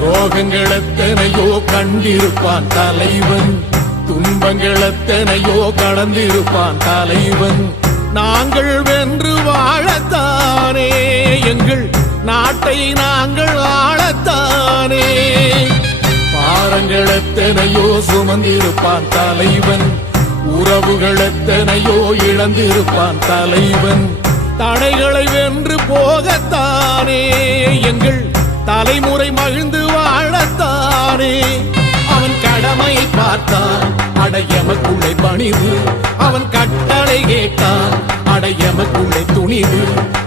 துரோகங்கள் எத்தனையோ கண்டிருப்பான் தலைவன். துன்பங்கள் எத்தனையோ கடந்திருப்பான் தலைவன். நாங்கள் வென்று வாழத்தானே எங்கள் நாட்டை நாங்கள் ஆளத்தானே. பாரங்கள் எத்தனையோ சுமந்திருப்பான் தலைவன். உறவுகள் எத்தனையோ இழந்திருப்பான் தலைவன். தடைகளை வென்று போகத்தானே எங்கள் தலைமுறை மகிழ்ந்து வாழத்தானே. அவன் கடமையை பார்த்தான் அடையமக்குள்ளே பணிவு. அவன் கட்டளை கேட்டான் அடையமக்குள்ளே துணிவு.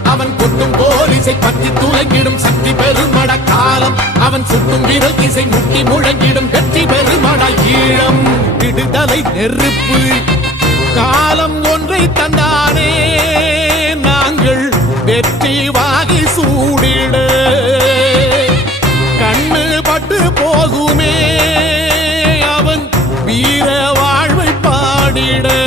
அவன் கொட்டும் போலீசை பற்றி துளங்கிடும் சக்தி பெருமட காலம். அவன் சுட்டும் விரல் திசை முட்டி முழங்கிடும் வெற்றி பெருமட ஈழம். விடுதலை நெருப்பு காலம் ஒன்றை தந்தானே. நாங்கள் வெற்றி வாகி சூடிட வீடு